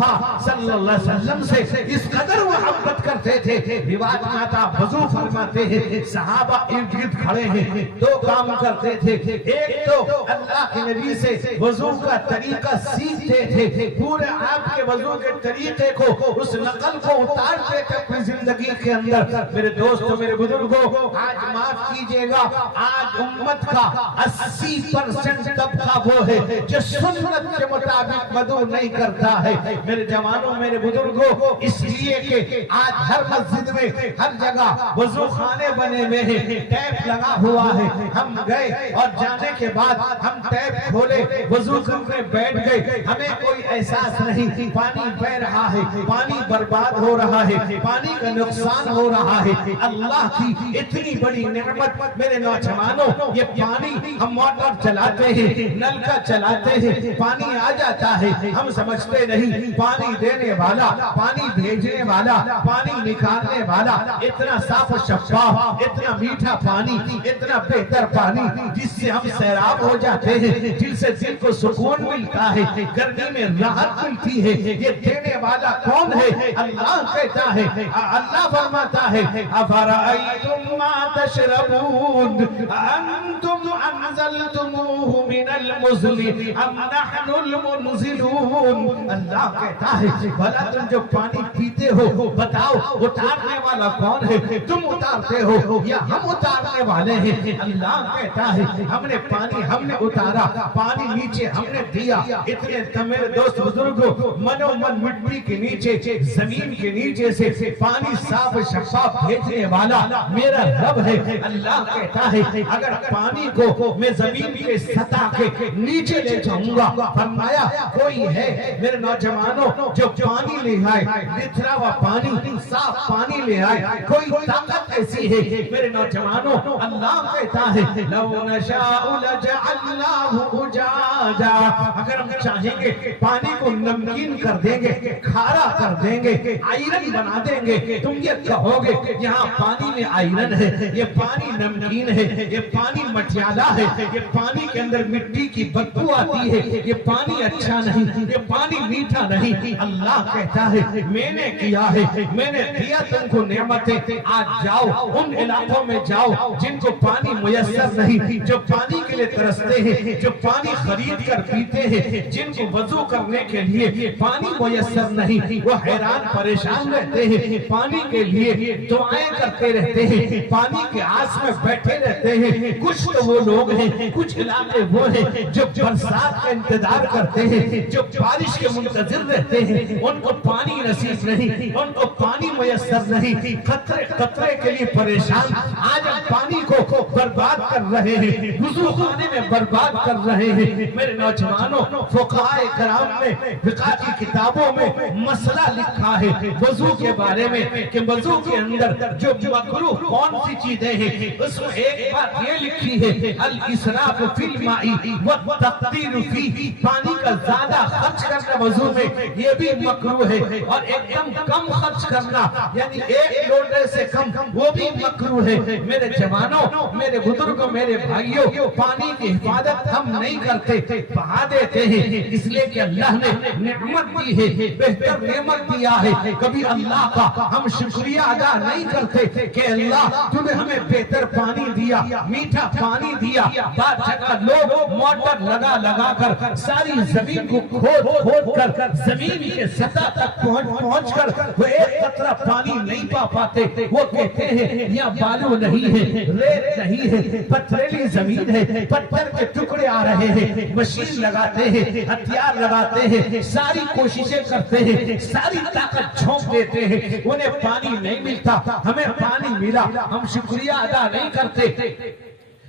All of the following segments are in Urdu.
مصطفیٰ صلی اللہ علیہ وسلم سے اس قدر محبت کرتے تھے. روایت میں آتا وضو فرماتے ہیں صحابہ ارد گرد کھڑے ہیں, دو کام کرتے تھے. ایک تو اللہ کے نبی سے وضو کا طریقہ سیکھتے تھے, پورے آپ کے وضو کے طریقے کو اس نقل کو اتارتے تھے اپنی زندگی کے اندر. میرے دوستو میرے بزرگوں, آج معاف کیجئے گا, آج امت کا 80% طبقہ وہ ہے جو سنت کے مطابق وضو نہیں کرتا ہے. میرے جوانوں میرے بزرگوں, اس لیے کہ آج ہر مسجد میں ہر جگہ وضو خانے بنے ہوئے ہیں, ٹیپ لگا ہوا ہے. ہم گئے اور جانے کے بعد ہم ٹیپ کھولے, وضو کرنے بیٹھ گئے, ہمیں کوئی احساس نہیں پانی بہ رہا ہے, پانی برباد ہو رہا ہے, پانی کا نقصان ہو رہا ہے. اللہ کی اتنی بڑی نعمت میرے نوجوانوں, یہ پانی ہم موٹر چلاتے ہیں, نل کا چلاتے ہیں, پانی آ جاتا ہے, ہم سمجھتے نہیں پانی دینے والا, پانی بھیجنے والا, پانی نکالنے والا, اتنا صاف و شفاف, اتنا میٹھا پانی, اتنا بہتر پانی جس سے ہم سیراب ہو جاتے ہیں, جن سے دل کو سکون ملتا ہے, گرمی میں راحت ملتی ہے. یہ دینے والا کون ہے؟ اللہ کہتا ہے, اللہ فرماتا ہے افرأیتم ما تشربون انتم انزلتموه من المزن ام نحن المنزلون. اللہ کہتا ہے بھلا تم جو پانی پیتے ہو بتاؤ اتارنے والا کون ہے؟ تم اتارتے ہو یا ہم اتارنے والے ہیں؟ اللہ کہتا ہے ہم نے پانی ہم نے اتارا, پانی نیچے ہم نے دیا. اتنے میرے دوست بزرگوں, منو من مٹی کے نیچے, زمین کے نیچے سے پانی صاف شفاف بھیجنے والا میرا رب ہے. اللہ کہتا ہے اگر پانی کو میں زمین کے سطح کے نیچے لے جاؤں گا, فرمایا کوئی ہے میرے نوجوانوں جو پانی لے آئے, لتھرا ہوا پانی, صاف پانی لے آئے, کوئی طاقت ایسی ہے میرے نوجوانوں؟ اللہ کہتا ہے لو نشاء لجعلناه اجاجا, اگر ہم چاہیں گے پانی کو نمکین کر دیں گے, کھارا کر دیں گے, آئرن بنا دیں گے. تم یہ کہو گے یہاں پانی میں آئرن ہے, یہ پانی نمکین ہے, یہ پانی مٹیالہ ہے, یہ پانی کے اندر مٹی کی بدبو آتی ہے, یہ پانی اچھا نہیں, یہ پانی میٹھا نہیں. اللہ کہتا ہے میں نے کیا ہے, میں نے دیا تم کو نعمتیں. آج جاؤ ان علاقوں میں جاؤ جن کو پانی میسر نہیں, جو پانی کے لیے ترستے ہیں, جو پانی خرید کر پیتے ہیں, جن کو وضو کرنے کے لیے پانی میسر نہیں, وہ حیران پریشان رہتے ہیں, پانی کے لیے دعائیں کرتے رہتے ہیں, پانی کے آس میں بیٹھے رہتے ہیں. کچھ تو وہ لوگ ہیں, کچھ علاقے وہ ہیں جو برسات کا انتظار کرتے ہیں, جو بارش کے منتظر رہتے ہیں, ان کو پانی نصیب نہیں, ان کو پانی میسر نہیں, قطرے قطرے کے لیے پریشان. آج ہم پانی کو برباد کر رہے ہیں, وضو خانے میں برباد کر رہے ہیں. میرے نوجوانوں, فقہائے کرام نے فقہ کی کتابوں میں مسئلہ لکھا ہے وضو کے بارے میں کہ وضو کے اندر جو مکروہ کون سی چیزیں ہیں, اس میں ایک بات یہ لکھی ہے الاسراف فی الماء والتقدیر فی, پانی کا زیادہ خرچ کرنا وضو میں یہ بھی مکروہ ہے, اور ایک دم کم خرچ کرنا یعنی ایک لوٹے سے کم وہ بھی مکروہ ہے. میرے جوانوں میرے بزرگوں میرے بھائیوں, پانی کی حفاظت ہم نہیں کرتے, بہا دیتے ہیں, اس لیے کہ اللہ نے نعمت دی ہے, بہتر نعمت دیا ہے. کبھی اللہ کا ہم شکریہ ادا نہیں کرتے کہ اللہ تو نے ہمیں بہتر پانی دیا, میٹھا پانی دیا. بعض جگہ لوگ موٹر لگا لگا کر ساری زمین کو کھود کر زمین کے سطح تک پہنچ کر وہ ایک قطرہ پانی نہیں پا پاتے. وہ کہتے ہیں یہاں بالو نہیں ہے, ریت نہیں ہے, پتھریلی زمین ہے, پتھر کے ٹکڑے آ رہے ہیں, مشین لگاتے ہیں, ہتھیار لگاتے ہیں, ساری کوششیں کرتے ہیں, ساری طاقت جھونک دیتے ہیں, انہیں پانی نہیں ملتا. ہمیں پانی ملا, ہم شکریہ ادا نہیں کرتے.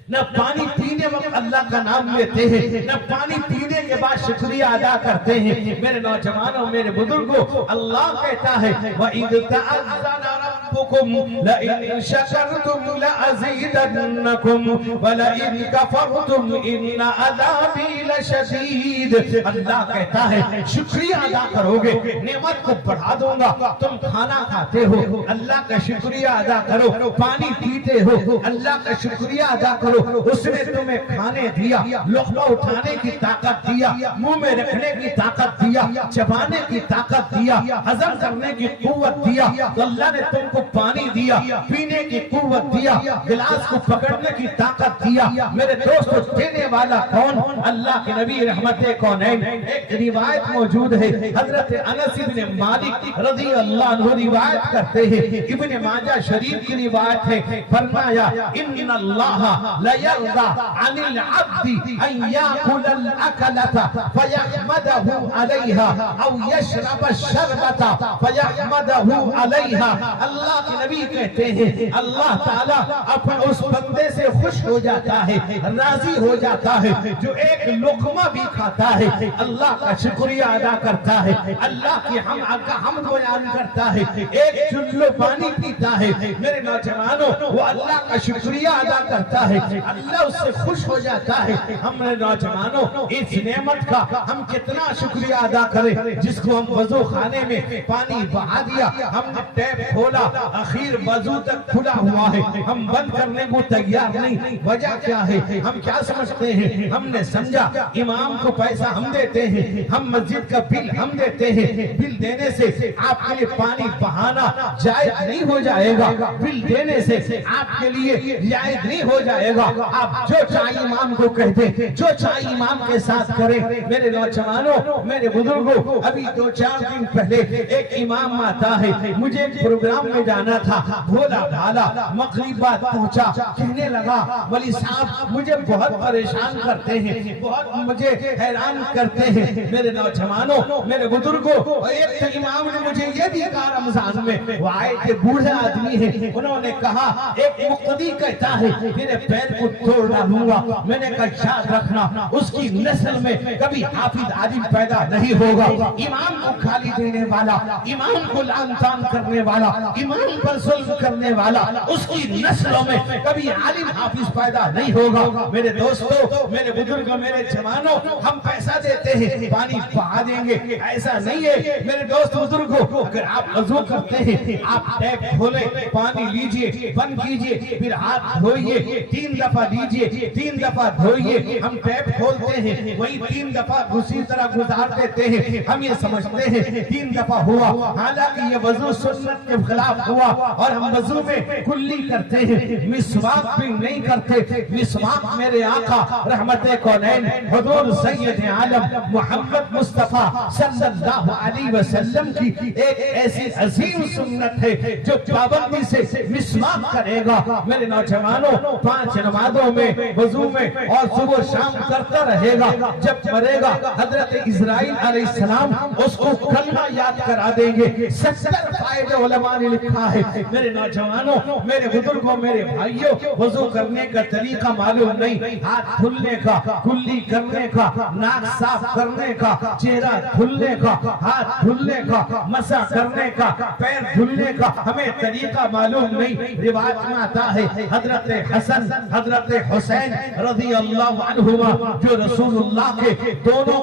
نہ پانی پینے وقت اللہ کا نام لیتے ہیں, نہ پانی پینے کے بعد شکریہ ادا کرتے ہیں. میرے نوجوانوں میرے بزرگوں, اللہ کہتا ہے وَإِذْ تَعَذَّنَ رَبُّكُمْ ربكم لئن شكرتم لأزيدنكم ولئن كفرتم إن عذابي لشديد. اللہ کہتا ہے شکریہ ادا کرو گے نعمت کو بڑھا دوں گا. تم کھانا کھاتے ہو اللہ کا شکریہ ادا کرو. پانی پیتے ہو اللہ کا شکریہ ادا کرو. اس نے تمہیں کھانے دیا, لقمہ اٹھانے کی طاقت دیا, منہ میں رکھنے کی طاقت دیا, چبانے کی طاقت دیا, ہضم کرنے کی قوت دیا. تو اللہ نے تم کو پانی دیا, پینے کی قوت دیا, گلاس کو پکڑنے کی طاقت دیا. میرے دوست دینے والا کون؟ اللہ کے نبی رحمت کونین. ایک روایت موجود ہے حضرت انس بن مالک رضی اللہ عنہ روایت کرتے ہیں, ابن ماجہ شریف کی روایت ہے, فرمایا ان اللہ لیرضى عن العبد ان یاکل الاکلۃ فیحمدہ علیہا او یشرب الشربۃ فیحمدہ علیہا. اللہ کے نبی کہتے ہیں اللہ تعالیٰ اپنے اس بندے سے خوش ہو جاتا ہے, راضی ہو جاتا ہے جو ایک لقمہ بھی کھاتا ہے, اللہ کا شکریہ ادا کرتا ہے, اللہ کی حمد بیان کرتا ہے, ایک چلو پانی پیتا ہے. میرے نوجوانوں وہ اللہ کا شکریہ ادا کرتا ہے, اللہ اس سے خوش ہو جاتا ہے. ہم نوجوانوں اس نعمت کا ہم کتنا شکریہ ادا کریں جس کو ہم وضو خانے میں پانی بہا دیا, ہم نے ٹیپ کھولا, اخیر وضو تک کھلا ہوا ہے, ہم بند کرنے کو تیار نہیں. وجہ کیا ہے؟ ہم کیا سمجھتے ہیں؟ ہم نے سمجھا امام کو پیسہ ہم دیتے ہیں, ہم مسجد کا بل ہم دیتے ہیں, بل دینے سے آپ کے لیے پانی بہانا جائز نہیں ہو جائے گا, بل دینے سے آپ کے لیے جائز نہیں ہو جائے گا. آپ جو چاہیے امام کو کہتے, جو چاہیے امام کے ساتھ کریں. میرے نوجوانوں, میرے بزرگوں, ابھی 2-4 دن پہلے ایک امام آتا ہے, مجھے ایک پروگرام میں جانا تھا, بھولا بھالا مغرب بعد پہنچا, کہنے لگا ولی صاحب مجھے بہت پریشان کرتے ہیں, بہت مجھے حیران کرتے ہیں. میرے نوجوانوں, میرے بزرگوں, ایک امام نے مجھے یہ بھی کہا رمضان میں, وہ آئے تھے بوڑھے آدمی ہیں, انہوں نے کہا ایک مقتدی کہتا ہے میرے پیر کو توڑ ڈالوں گا. میں نے کہا یاد رکھنا اس کی نسل میں کبھی حافظ عالم پیدا نہیں ہوگا. امام کو گالی دینے والا, امام کو لعن طعن کرنے والا, امام پر ظلم کرنے والا, اس کی نسلوں میں کبھی عالم حافظ پیدا نہیں ہوگا. میرے دوستو, میرے بزرگوں, میرے جوانوں, ہم پیسہ دیتے ہیں پانی بہا دیں گے ایسا نہیں ہے. میرے دوست بزرگوں, اگر آپ وضو کرتے ہیں آپ ٹیپ کھولیں, پانی لیجئے, بند کیجئے, پھر ہاتھ دھوئیے, 3 دفعہ لیجئے, 3 دفعہ دھوئیے. ہم ٹیپ کھولتے ہیں وہی 3 دفعہ اسی طرح گزار دیتے ہیں, ہم یہ سمجھتے ہیں 3 دفعہ ہوا, حالانکہ یہ وضو سنت کے خلاف ہوا. اور ہم وضو میں کلی کرتے ہیں, مسواک بھی نہیں کرتے. مسواک میرے آقا رحمت کونین حضور سید عالم محمد مصطفیٰ صلی اللہ علیہ وسلم کی ایک ایسی عظیم سنت ہے جو پابندی سے مسواک کرے گا. میرے نوجوانوں, 5 نمازوں میں, وضو میں اور صبح شام کرتا رہے گا. جب مرے گا حضرت اسرائیل علیہ السلام اس کو کلمہ یاد کرا دیں گے. 70 فائدے علماء نے لکھا ہے. میرے نوجوانوں, میرے بزرگوں, میرے بھائیوں, وضو کرنے کا طریقہ معلوم نہیں, ہاتھ دھلنے کا, کلی کرنے کا, ناک صاف کرنے کا, چہرہ دھلنے کا, ہاتھ دھلنے کا, مسح کرنے کا, پیر دھلنے کا ہمیں طریقہ معلوم نہیں. روایت میں آتا ہے حضرت حسن, حضرت حسین رضی اللہ عنہما جو رسول اللہ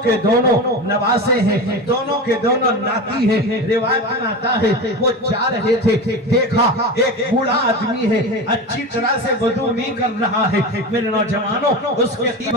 کے دونوں نواسے ہیں, دونوں کے دونوں ناتی ہیں. روایت میں آتا ہے وہ جا رہے تھے, دیکھا ایک بوڑھا آدمی ہے اچھی طرح سے وضو نہیں کر رہا ہے. میرے نوجوانوں, اس کے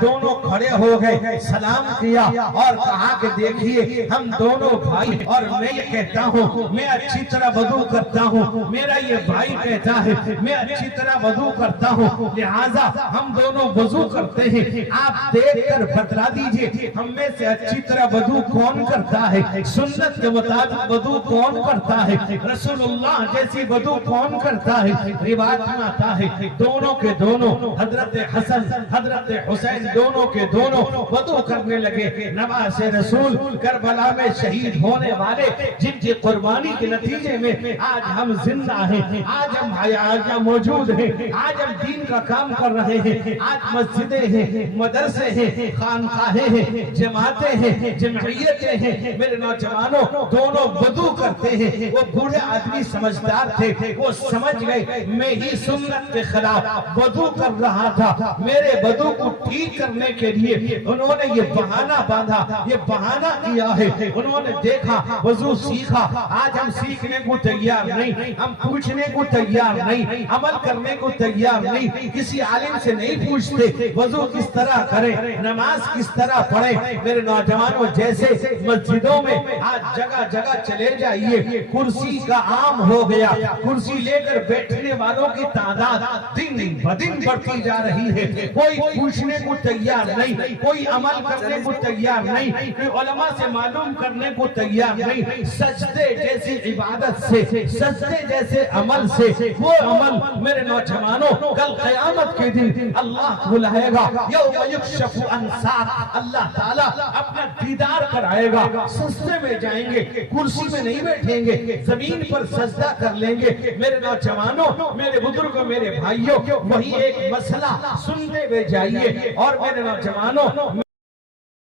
دونوں کھڑے ہو گئے, سلام کیا اور کہا کہ دیکھیے ہم دونوں بھائی, اور میں یہ کہتا ہوں میں اچھی طرح وضو کرتا ہوں, میرا یہ بھائی کہتا ہے میں اچھی طرح وضو کرتا ہوں, لہٰذا ہم دونوں وضو کرتے ہیں. آپ دیکھ کر بتلا دیجئے ہم میں سے اچھی طرح وضو کون کرتا ہے, سنت کے مطابق وضو کون کرتا ہے, رسول اللہ جیسی وضو کون کرتا ہے. روایت میں آتا ہے دونوں کے دونوں حضرت حسن, حضرت حسین, دونوں کے دونوں وضو کرنے لگے. نواز رسول کربلا میں شہید ہونے والے جن کی قربانی کے نتیجے میں آج ہم زندہ ہیں, آج ہم حیات موجود ہیں, آج ہم دین کا کام کر رہے ہیں. آج مسجدیں ہیں, مدرسے ہیں, خانقاہیں ہیں, جماعتیں ہیں, جمعیتیں ہیں. میرے نوجوانوں, دونوں وضو کرتے ہیں. وہ بوڑھے آدمی آدمی سمجھدار تھے، وہ سمجھ گئے میں ہی سنت کے خلاف وضو کر رہا تھا، میرے وضو کو ٹھیک کرنے کے لیے انہوں نے یہ بہانہ باندھا، یہ بہانہ کیا ہے۔ انہوں نے دیکھا وضو سیکھا، آج ہم سیکھنے کو تیار نہیں، ہم پوچھنے کو تیار نہیں، عمل کرنے کو تیار نہیں، کسی عالم سے نہیں پوچھتے وضو کس طرح کریں، نماز کس طرح پڑھیں۔ میرے نوجوانوں جیسے مسجدوں میں آج جگہ جگہ چلے جائیے، کرسی کا عام ہو گیا، کرسی لے کر بیٹھنے والوں کی تعداد دن بدن بڑھتی جا رہی ہے، کوئی پوچھنے کو تیار نہیں، کوئی عمل کرنے کو تیار نہیں، کوئی علماء سے معلوم کرنے کو تیار نہیں۔ سجدے جیسی عبادت سے، سجدے جیسے عمل سے، وہ عمل میرے نوجوانوں کل قیامت کے دن اللہ بلائے گا، یوم یکشف عن ساق، اللہ تعالیٰ اپنا دیدار کرائے گا، سجدے میں جائیں گے، کرسی میں نہیں بیٹھیں گے، زمین پر سجدہ کر لیں گے۔ میرے نوجوانوں، میرے بزرگوں، میرے بھائیوں، وہی ایک مسئلہ سنتے ہوئے جائیے۔ اور میرے نوجوانوں